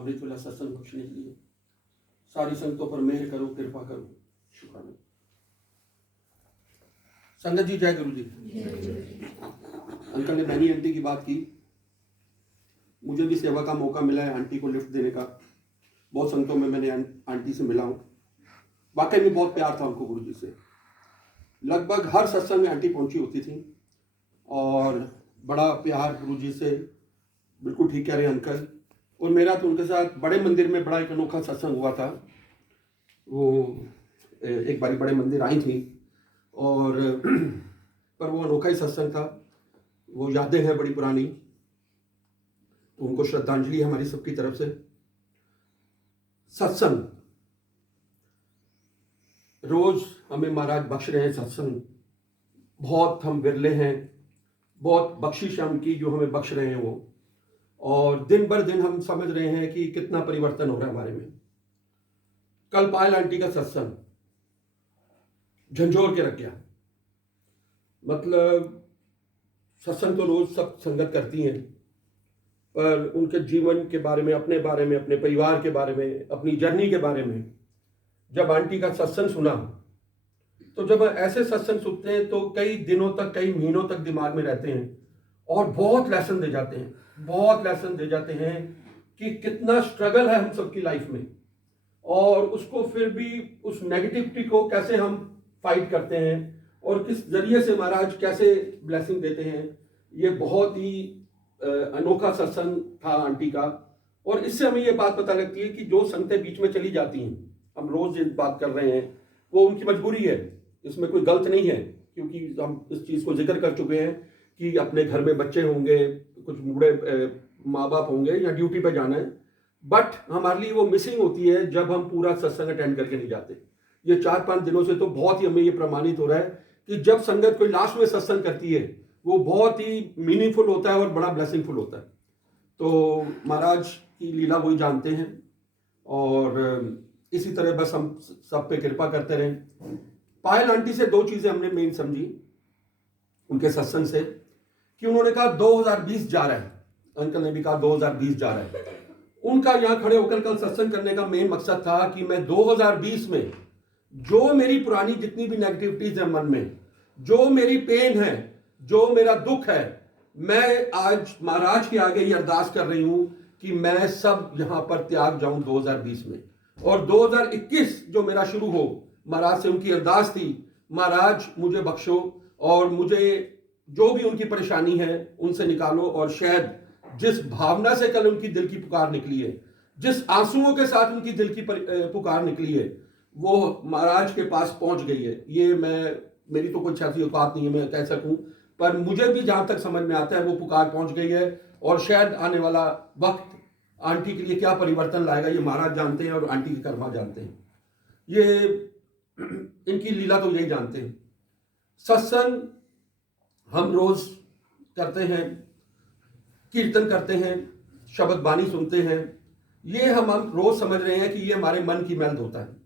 अमृतवेला सत्संग बख्शने के लिए। सारी संगतों पर मेहर करो, कृपा करो। शुक्राना। संगत जी, जय गुरु जी। अंकल ने बहनी आंटी की बात की। मुझे भी सेवा का मौका मिला है आंटी को लिफ्ट देने का। बहुत संगतों में मैंने आंटी से मिला हूँ। वाकई में बहुत प्यार था उनको गुरु जी से। लगभग हर सत्संग में आंटी पहुंची होती थी और बड़ा प्यार गुरु जी से। बिल्कुल ठीक कह रहे हैं अंकल। और मेरा तो उनके साथ बड़े मंदिर में बड़ा एक अनोखा सत्संग हुआ था। वो एक बारी बड़े मंदिर आई थी और पर वो अनोखा ही सत्संग था। वो यादें हैं बड़ी पुरानी, तो उनको श्रद्धांजलि हमारी सबकी तरफ से। सत्संग रोज हमें महाराज बख्श रहे हैं। सत्संग बहुत हम विरले हैं, बहुत बख्शिश है उनकी जो हमें बख्श रहे हैं वो। और दिन भर दिन हम समझ रहे हैं कि कितना परिवर्तन हो रहा है हमारे में। कल पायल आंटी का सत्संग झंझोर के रख गया। मतलब सत्संग तो रोज सब संगत करती हैं, पर उनके जीवन के बारे में, अपने बारे में, अपने परिवार के बारे में, अपनी जर्नी के बारे में जब आंटी का सत्संग सुना, तो जब ऐसे सत्संग सुनते हैं तो कई दिनों तक, कई महीनों तक दिमाग में रहते हैं और बहुत लेसन दे जाते हैं। बहुत लेसन दे जाते हैं कि कितना स्ट्रगल है हम सबकी लाइफ में, और उसको फिर भी उस नेगेटिविटी को कैसे हम फाइट करते हैं और किस जरिए से महाराज कैसे ब्लेसिंग देते हैं। ये बहुत ही अनोखा सत्संग था आंटी का। और इससे हमें ये बात पता लगती है कि जो संगतें बीच में चली जाती हैं, हम रोज ये बात कर रहे हैं, वो उनकी मजबूरी है, इसमें कोई गलत नहीं है। क्योंकि हम इस चीज़ को जिक्र कर चुके हैं कि अपने घर में बच्चे होंगे, कुछ बूढ़े माँ बाप होंगे या ड्यूटी पे जाना है, बट हमारे लिए वो मिसिंग होती है जब हम पूरा सत्संग अटेंड करके नहीं जाते। ये 4-5 दिनों से तो बहुत ही हमें ये प्रमाणित हो रहा है कि जब संगत कोई लास्ट में सत्संग करती है वो बहुत ही मीनिंगफुल होता है और बड़ा ब्लेसिंगफुल होता है। तो महाराज की लीला वही जानते हैं और इसी तरह बस हम सब पे कृपा करते रहें। पायल आंटी से 2 चीजें हमने मेन समझी उनके सत्संग से कि उन्होंने कहा 2020 जा रहा है। अंकल ने भी कहा 2020 जा रहा है। उनका यहां खड़े होकर कल सत्संग करने का मेन मकसद था कि मैं 2020 में जो मेरी पुरानी जितनी भी नेगेटिविटीज है मन में, जो मेरी पेन है, जो मेरा दुख है, मैं आज महाराज के आगे ये अरदास कर रही हूं कि मैं सब यहां पर त्याग जाऊं 2020 में। और 2021 जो मेरा शुरू हो, महाराज से उनकी अरदास थी, महाराज मुझे बख्शो और मुझे जो भी उनकी परेशानी है उनसे निकालो। और शायद जिस भावना से कल उनकी दिल की पुकार निकली है, जिस आंसुओं के साथ उनकी दिल की पुकार निकली है, वो महाराज के पास पहुंच गई है। ये मेरी तो कोई ऐसी औकात नहीं है मैं कह सकूं, पर मुझे भी जहां तक समझ में आता है वो पुकार पहुंच गई है। और शायद आने वाला वक्त आंटी के लिए क्या परिवर्तन लाएगा ये महाराज जानते हैं और आंटी की कर्मा जानते हैं। ये इनकी लीला तो यही जानते हैं। सत्संग हम रोज करते हैं, कीर्तन करते हैं, शब्द बानी सुनते हैं, ये हम रोज समझ रहे हैं कि ये हमारे मन की मैल होता है।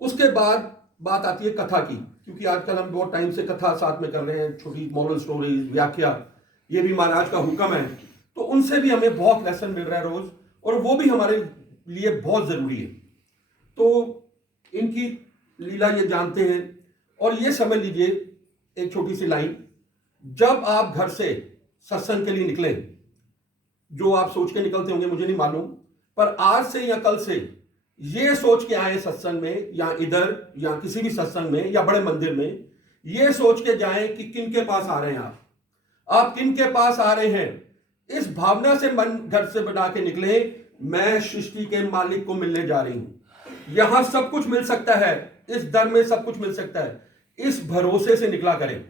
उसके बाद बात आती है कथा की, क्योंकि आजकल हम बहुत टाइम से कथा साथ में कर रहे हैं, छोटी मॉरल स्टोरीज, व्याख्या, ये भी महाराज का हुक्म है। तो उनसे भी हमें बहुत लेसन मिल रहा है रोज, और वो भी हमारे लिए बहुत जरूरी है। तो इनकी लीला ये जानते हैं। और ये समझ लीजिए एक छोटी सी लाइन, जब आप घर से सत्संग के लिए निकले, जो आप सोच के निकलते होंगे मुझे नहीं मालूम, पर आज से या कल से ये सोच के आए सत्संग में या इधर या किसी भी सत्संग में या बड़े मंदिर में, ये सोच के जाएं कि किन के पास आ रहे हैं आप किन के पास आ रहे हैं। इस भावना से मन घर से बना के निकले, मैं सृष्टि के मालिक को मिलने जा रही हूं, यहां सब कुछ मिल सकता है, इस दर में सब कुछ मिल सकता है। इस भरोसे से निकला करें,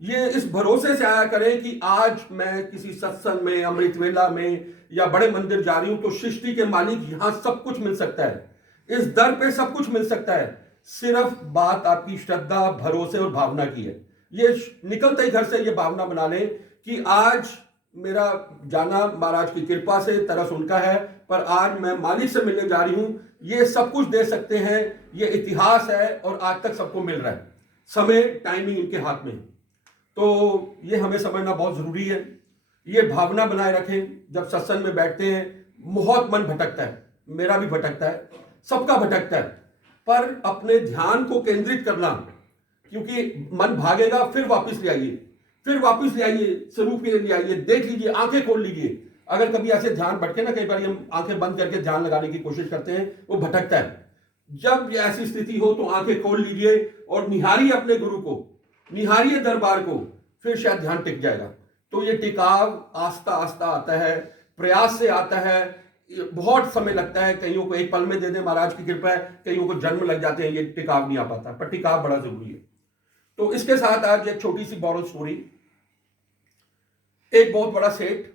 ये इस भरोसे से आया करें कि आज मैं किसी सत्संग में, अमृतवेला में या बड़े मंदिर जा रही हूं तो सृष्टि के मालिक यहां सब कुछ मिल सकता है, इस दर पे सब कुछ मिल सकता है। सिर्फ बात आपकी श्रद्धा, भरोसे और भावना की है। ये निकलते ही घर से ये भावना बना लें कि आज मेरा जाना महाराज की कृपा से, तरस उनका है, पर आज मैं मालिक से मिलने जा रही हूं। ये सब कुछ दे सकते हैं, ये इतिहास है और आज तक सबको मिल रहा है। समय, टाइमिंग इनके हाथ में। तो ये हमें समझना बहुत जरूरी है। ये भावना बनाए रखें, जब सत्संग में बैठते हैं बहुत मन भटकता है, मेरा भी भटकता है, सबका भटकता है, पर अपने ध्यान को केंद्रित करना, क्योंकि मन भागेगा, फिर वापस ले आइए, फिर वापस ले आइए, स्वरूप के लिए ले आइए, देख लीजिए, आंखें खोल लीजिए। अगर कभी ऐसे ध्यान भटके ना, कई बार हम आंखें बंद करके ध्यान लगाने की कोशिश करते हैं, वो भटकता है। जब ये ऐसी स्थिति हो तो आंखें खोल लीजिए और निहारिए अपने गुरु को, निहारिए दरबार को, फिर शायद ध्यान टिक जाएगा। तो ये टिकाव आस्ता आस्ता आता है, प्रयास से आता है, बहुत समय लगता है। कईयों को एक पल में दे दे महाराज की कृपा है, कईयों को जन्म लग जाते हैं, ये टिकाव नहीं आ पाता, पर टिकाव बड़ा जरूरी है। तो इसके साथ आज एक छोटी सी बॉरल स्टोरी। एक बहुत बड़ा सेठ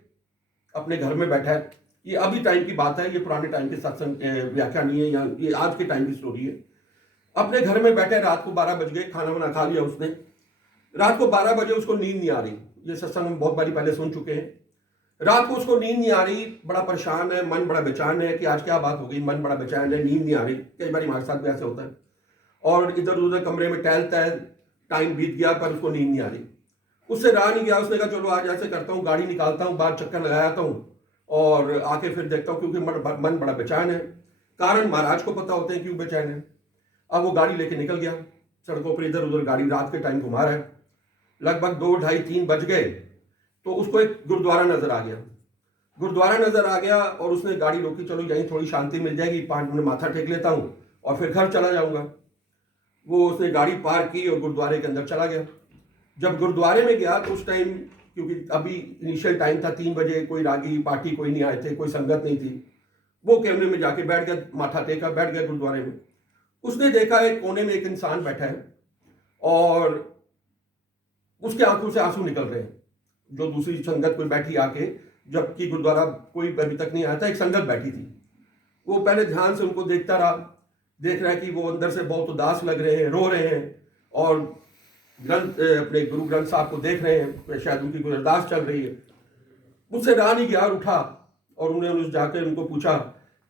अपने घर में बैठा है, ये अभी टाइम की बात है, ये पुराने टाइम के सत्संग व्याख्या नहीं है, या ये आज के टाइम की स्टोरी है। अपने घर में बैठे, रात को 12 बज गए, खाना वाना खा लिया उसने, रात को 12 बजे उसको नींद नहीं आ रही। ये सत्संग हम बहुत बारी पहले सुन चुके हैं। रात को उसको नींद नहीं आ रही, बड़ा परेशान है, मन बड़ा बेचैन है कि आज क्या बात हो गई, मन बड़ा बेचैन है, नींद नहीं आ रही। कई बार हमारे साथ भी ऐसे होता है। और इधर उधर कमरे में टहलता है, टाइम बीत गया पर उसको नींद नहीं आ रही। उससे रहा नहीं गया, उसने कहा चलो आज ऐसे करता हूँ, गाड़ी निकालता हूँ, बाहर चक्कर लगाता हूँ और आके फिर देखता हूँ, क्योंकि मन बड़ा बेचैन है। कारण महाराज को पता होते हैं क्यों बेचैन है। अब वो गाड़ी लेके निकल गया, सड़कों पर इधर उधर गाड़ी रात के टाइम घुमा रहा है। लगभग 2, ढाई, 3 बज गए तो उसको एक गुरुद्वारा नजर आ गया। गुरुद्वारा नजर आ गया और उसने गाड़ी रोकी, चलो यहीं थोड़ी शांति मिल जाएगी, 5 मिनट माथा टेक लेता हूँ और फिर घर चला जाऊंगा। वो उसने गाड़ी पार्क की और गुरुद्वारे के अंदर चला गया। जब गुरुद्वारे में गया तो उस टाइम, क्योंकि अभी इनिशियल टाइम था, 3 बजे, कोई रागी पार्टी कोई नहीं आए थे, कोई संगत नहीं थी। वो कोने में जाके बैठ गया, माथा टेका, बैठ गया गुरुद्वारे में। उसने देखा एक कोने में एक इंसान बैठा है और उसके आंखों से आंसू निकल रहे हैं। जो दूसरी संगत कोई बैठी आके, जबकि गुरुद्वारा कोई अभी तक नहीं आया था, एक संगत बैठी थी। वो पहले ध्यान से उनको देखता रहा, देख रहा है कि वो अंदर से बहुत उदास लग रहे हैं, रो रहे हैं और ग्रंथ, अपने गुरु ग्रंथ साहब को देख रहे हैं, शायद उनकी कोई अरदास चल रही है। मुझसे रहा नहीं गया और उठा और उन्होंने जाकर उनको पूछा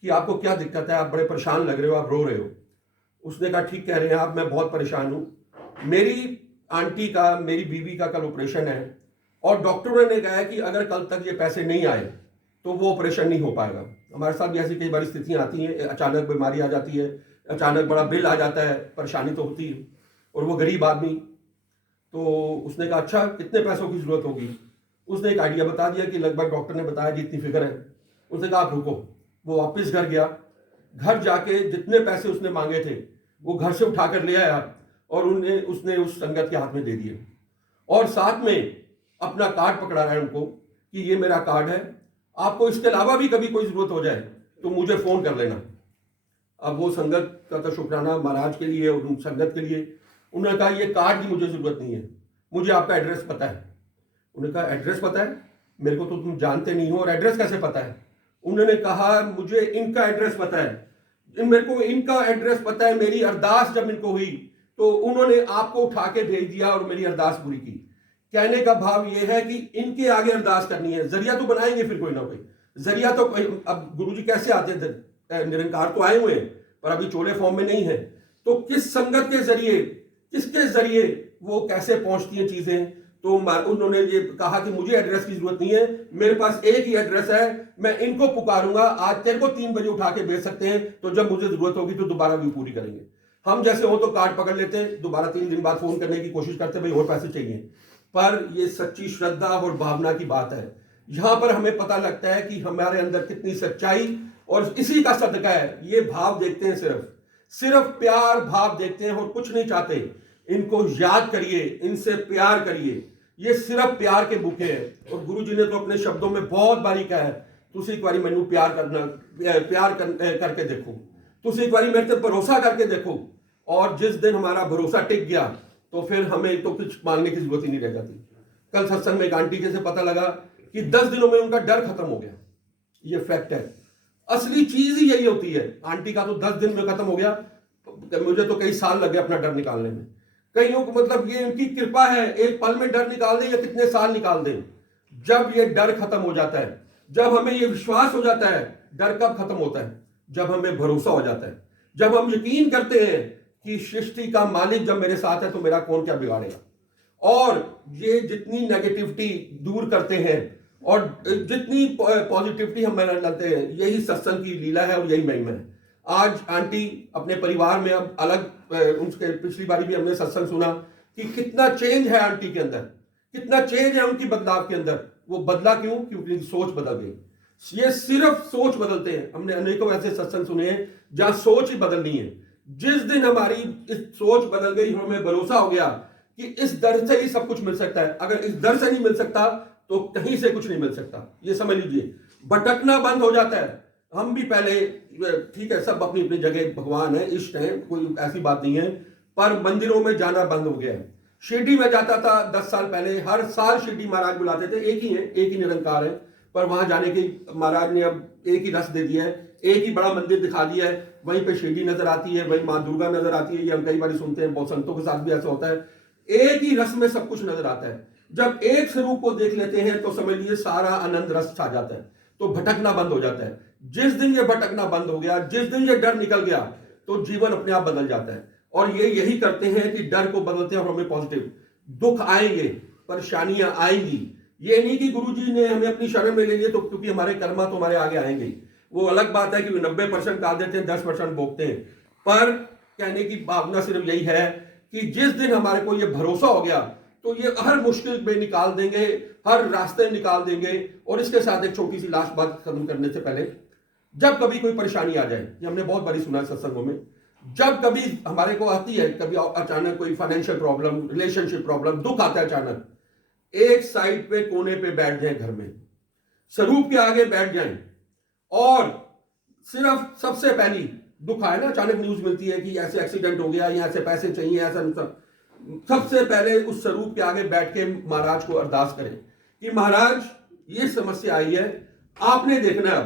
कि आपको क्या दिक्कत है, आप बड़े परेशान लग रहे हो, आप रो रहे हो। उसने कहा ठीक कह रहे हैं आप, मैं बहुत परेशान हूँ। मेरी आंटी का, मेरी बीवी का कल ऑपरेशन है और डॉक्टरों ने कहा है कि अगर कल तक ये पैसे नहीं आए तो वो ऑपरेशन नहीं हो पाएगा। हमारे साथ भी ऐसी कई बार स्थितियां आती हैं, अचानक बीमारी आ जाती है, अचानक बड़ा बिल आ जाता है, परेशानी तो होती है, और वो गरीब आदमी। तो उसने कहा अच्छा कितने पैसों की जरूरत होगी। उसने एक आइडिया बता दिया कि लगभग डॉक्टर ने बताया जी इतनी फिक्र है। उसने कहा आप रुको। वो वापस घर गया, घर जाके जितने पैसे उसने मांगे थे वो घर से उठाकर ले आया और उसने उस संगत के हाथ में दे दिए और साथ में अपना कार्ड पकड़ा रहा है उनको कि ये मेरा कार्ड है, आपको इसके अलावा भी कभी कोई जरूरत हो जाए तो मुझे फोन कर लेना। अब वो संगत का तो शुक्राना महाराज के लिए और उन संगत के लिए। उन्होंने कहा ये कार्ड की मुझे जरूरत नहीं है, मुझे आपका एड्रेस पता है। उन्होंने कहा एड्रेस पता है, मेरे को तो तुम जानते नहीं हो और एड्रेस कैसे पता है। उन्होंने कहा मुझे इनका एड्रेस पता है, मेरे को इनका एड्रेस पता है। मेरी अरदास जब इनको हुई तो उन्होंने आपको उठा के भेज दिया और मेरी अरदास पूरी की। कहने का भाव यह है कि इनके आगे अरदास करनी है, जरिया तो बनाएंगे फिर कोई ना कोई जरिया। तो अब गुरुजी कैसे आते थे, निरंकार तो आए हुए हैं पर अभी चोले फॉर्म में नहीं है, तो किस संगत के जरिए, किसके जरिए वो कैसे पहुंचती हैं चीजें। तो उन्होंने ये कहा कि मुझे एड्रेस की जरूरत नहीं है, मेरे पास एक ही एड्रेस है, मैं इनको पुकारूंगा, आज तेरे को 3 बजे उठा के भेज सकते हैं, तो जब मुझे जरूरत होगी तो दोबारा भी पूरी करेंगे। हम जैसे हो तो कार्ड पकड़ लेते, दोबारा 3 दिन बाद फोन करने की कोशिश करते, भाई और पैसे चाहिए। पर ये सच्ची श्रद्धा और भावना की बात है। यहां पर हमें पता लगता है कि हमारे अंदर कितनी सच्चाई और इसी का सदका है। ये भाव देखते हैं, सिर्फ प्यार भाव देखते हैं और कुछ नहीं चाहते। इनको याद करिए, इनसे प्यार करिए, ये सिर्फ प्यार के बुके हैं। और गुरु जी ने तो अपने शब्दों में बहुत बारी कहा है, तुसी एक बारी मैनू प्यार करके देखो, तुसी एक बारी मेरे से भरोसा करके देखो। और जिस दिन हमारा भरोसा टिक गया तो फिर हमें तो कुछ मांगने की जरूरत ही नहीं रह जाती। कल सत्संग में एक आंटी के से पता लगा कि 10 दिनों में उनका डर खत्म हो गया। ये फैक्ट है, असली चीज ही यही होती है। आंटी का तो 10 दिन में खत्म हो गया, मुझे तो कई साल लगे अपना डर निकालने में। कईयों को मतलब ये उनकी कृपा है, एक पल में डर निकाल दें या कितने साल निकाल दें। जब ये डर खत्म हो जाता है, जब हमें ये विश्वास हो जाता है, डर कब खत्म होता है, जब हमें भरोसा हो जाता है, जब हम यकीन करते हैं कि सृष्टि का मालिक जब मेरे साथ है तो मेरा कौन क्या बिगाड़ेगा। और ये जितनी नेगेटिविटी दूर करते हैं और जितनी पॉजिटिविटी हम लाते हैं, यही सत्संग की लीला है और यही महिमा है। आज आंटी अपने परिवार में अब अलग, उनके पिछली बारी भी हमने सत्संग सुना कि कितना चेंज है आंटी के अंदर, कितना चेंज है उनकी बदलाव के अंदर। वो बदला क्यों? क्योंकि उनकी सोच बदल गई। ये सिर्फ सोच बदलते हैं। हमने अनेकों ऐसे सत्संग सुने हैं जहां सोच ही बदलनी है। जिस दिन हमारी इस सोच बदल गई, हमें भरोसा हो गया कि इस दर से ही सब कुछ मिल सकता है, अगर इस दर से नहीं मिल सकता तो कहीं से कुछ नहीं मिल सकता। ये समझ लीजिए, भटकना बंद हो जाता है। हम भी पहले, ठीक है, सब अपनी अपनी जगह भगवान है, इष्ट है, कोई ऐसी बात नहीं है, पर मंदिरों में जाना बंद हो गया है। शिरडी में जाता था 10 साल पहले, हर साल शिरडी महाराज बुलाते थे, एक ही है, एक ही निरंकार है, पर वहां जाने की महाराज ने अब एक ही रस दे दिया है, एक ही बड़ा मंदिर दिखा दिया है। वहीं पे शिरडी नजर आती है, वहीं मां दुर्गा नजर आती है। ये हम कई बार सुनते हैं, बहुत संतों के साथ भी ऐसा होता है, एक ही रस में सब कुछ नजर आता है। जब एक स्वरूप को देख लेते हैं तो समझ लीजिए सारा आनंद रस छा जाता है, तो भटकना बंद हो जाता है। जिस दिन ये भटकना बंद हो गया, जिस दिन ये डर निकल गया, तो जीवन अपने आप बदल जाता है। और ये यही करते हैं कि डर को बदलते हैं और हमें पॉजिटिव। दुख आएंगे, परेशानियां आएंगी, ये नहीं कि गुरुजी ने हमें अपनी शरण में ले लिए तो, क्योंकि हमारे कर्मा तो हमारे आगे आएंगे। वो अलग बात है कि 90% डाल देते हैं, 10% भोगते हैं। पर कहने की भावना सिर्फ यही है कि जिस दिन हमारे को ये भरोसा हो गया तो ये हर मुश्किल में निकाल देंगे, हर रास्ते निकाल देंगे। और इसके साथ एक छोटी सी लास्ट बात खत्म करने से पहले, जब कभी कोई परेशानी आ जाए, ये हमने बहुत बारी सुना है सत्संगों में, जब कभी हमारे को आती है, कभी अचानक कोई फाइनेंशियल प्रॉब्लम, रिलेशनशिप प्रॉब्लम, दुख आता है अचानक, एक साइड पे कोने पे बैठ जाए, घर में स्वरूप के आगे बैठ जाएं, और सिर्फ सबसे पहली दुख आए ना, अचानक न्यूज मिलती है कि ऐसे एक्सीडेंट हो गया, या ऐसे पैसे चाहिए, ऐसा नुकसान, सबसे पहले उस स्वरूप के आगे बैठ के महाराज को अरदास करें कि महाराज ये समस्या आई है, आपने देखना है। अब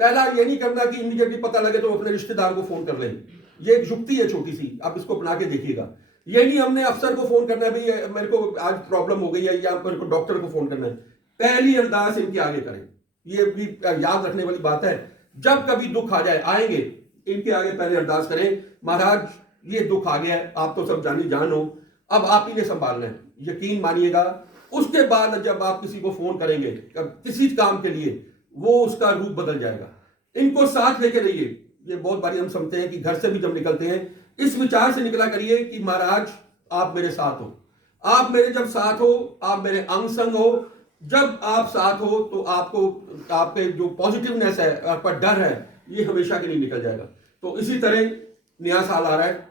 पहला ये नहीं करना कि इमीडिएटली पता लगे तो अपने रिश्तेदार को फोन कर लें, ये एक युक्ति है छोटी सी, आप इसको अपना के देखिएगा। ये नहीं हमने अफसर को फोन करना है, भाई मेरे को आज प्रॉब्लम हो गई है, या मेरे को डॉक्टर को फोन करना है। पहली अरदास इनके आगे करें। ये भी याद रखने वाली बात है, जब कभी दुख आ जाए, आएंगे, इनके आगे पहले अरदास करें, महाराज ये दुख आ गया है, आप तो सब जानी जान हो, अब आप ही ने संभालना है, यकीन मानिएगा। उसके बाद जब आप किसी को फोन करेंगे किसी काम के लिए, वो उसका रूप बदल जाएगा। इनको साथ लेके रहिए। ये बहुत बारी हम समझते हैं कि घर से भी जब निकलते हैं, इस विचार से निकला करिए कि महाराज आप मेरे साथ हो, आप मेरे जब साथ हो, आप मेरे अंग संग हो। जब आप साथ हो तो आपको, आपके जो पॉजिटिवनेस है, आपका डर है, ये हमेशा के लिए निकल जाएगा। तो इसी तरह नया साल आ रहा है,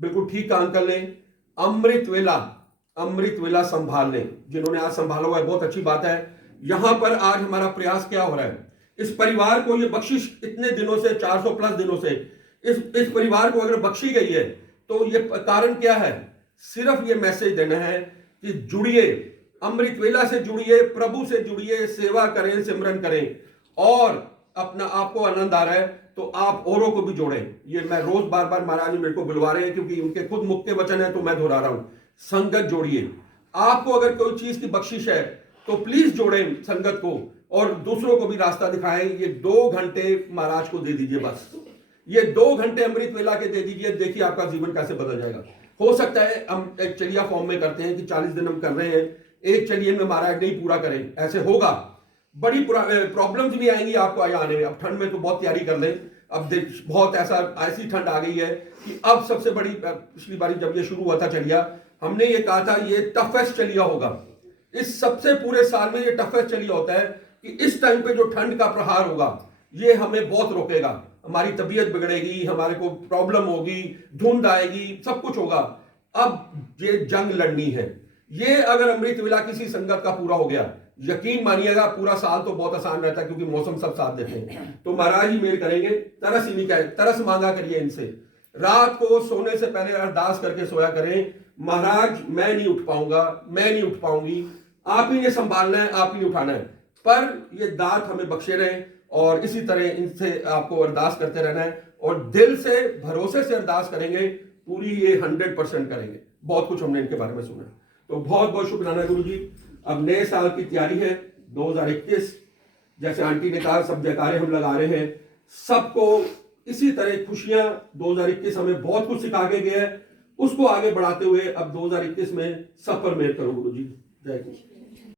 बिल्कुल ठीक काम कर लें। अमृत वेला संभाल लें। जिन्होंने आज संभाला हुआ है, बहुत अच्छी बात है। यहां पर आज हमारा प्रयास क्या हो रहा है, इस परिवार को ये बख्शिश इतने दिनों से, 400 प्लस दिनों से इस परिवार को अगर बख्शी गई है, तो ये कारण क्या है? सिर्फ ये मैसेज देना है कि जुड़िए, अमृत वेला से जुड़िए, प्रभु से जुड़िए, सेवा करें, सिमरन करें, और अपना आपको आनंद आ रहा है तो आप औरों को भी जोड़ें। ये मैं रोज बार बार महाराज मेरे को बुलवा रहे हैं, क्योंकि उनके खुद मुख के वचन है, तो मैं दोहरा रहा हूं। संगत जोड़िए। आपको अगर कोई चीज की बख्शिश है तो प्लीज जोड़ें संगत को, और दूसरों को भी रास्ता दिखाएं। ये 2 घंटे महाराज को दे दीजिए, बस ये 2 घंटे अमृत वेला के दे दीजिए, देखिए आपका जीवन कैसे बदल जाएगा। हो सकता है हम एक चलिया फॉर्म में करते हैं कि 40 दिन हम कर रहे हैं, एक चलिए में महाराज नहीं पूरा करें, ऐसे होगा, बड़ी प्रॉब्लम्स भी आएंगी आपको आने में। अब ठंड में तो बहुत तैयारी कर लें। अब बहुत ऐसी ठंड आ गई है कि अब सबसे बड़ी, पिछली बारी जब ये शुरू हुआ था चलिया, हमने ये कहा था ये टफेस्ट चलिया होगा, इस सबसे पूरे साल में ये टफेस्ट चलिया होता है कि इस टाइम पे जो ठंड का प्रहार होगा, ये हमें बहुत रोकेगा, हमारी तबीयत बिगड़ेगी, हमारे को प्रॉब्लम होगी, धुंध आएगी, सब कुछ होगा। अब ये जंग लड़नी है। ये अगर अमृत वेला किसी संगत का पूरा हो गया, यकीन मानिएगा पूरा साल तो बहुत आसान रहता है, क्योंकि मौसम सब साथ देते हैं। तो महाराज ही मेल करेंगे। तरस ही नहीं कहे, तरस मांगा करिए इनसे। रात को सोने से पहले अरदास करके सोया करें, महाराज मैं नहीं उठ पाऊंगा, मैं नहीं उठ पाऊंगी, आप ही ने संभालना है, आप ही ने उठाना है, पर ये दात हमें बख्शे रहे। और इसी तरह इनसे आपको अरदास करते रहना है, और दिल से भरोसे से अरदास करेंगे, पूरी ये 100% करेंगे। बहुत कुछ हमने इनके बारे में सुना। तो बहुत बहुत शुक्राना गुरु जी। अब नए साल की तैयारी है 2021, जैसे आंटी ने कहा, सब जयकारे हम लगा रहे हैं। सबको इसी तरह खुशियां, 2021 हमें बहुत कुछ सिखा के गया है, उसको आगे बढ़ाते हुए अब 2021 में सब पर मेहर करो गुरु जी। जय गुरु।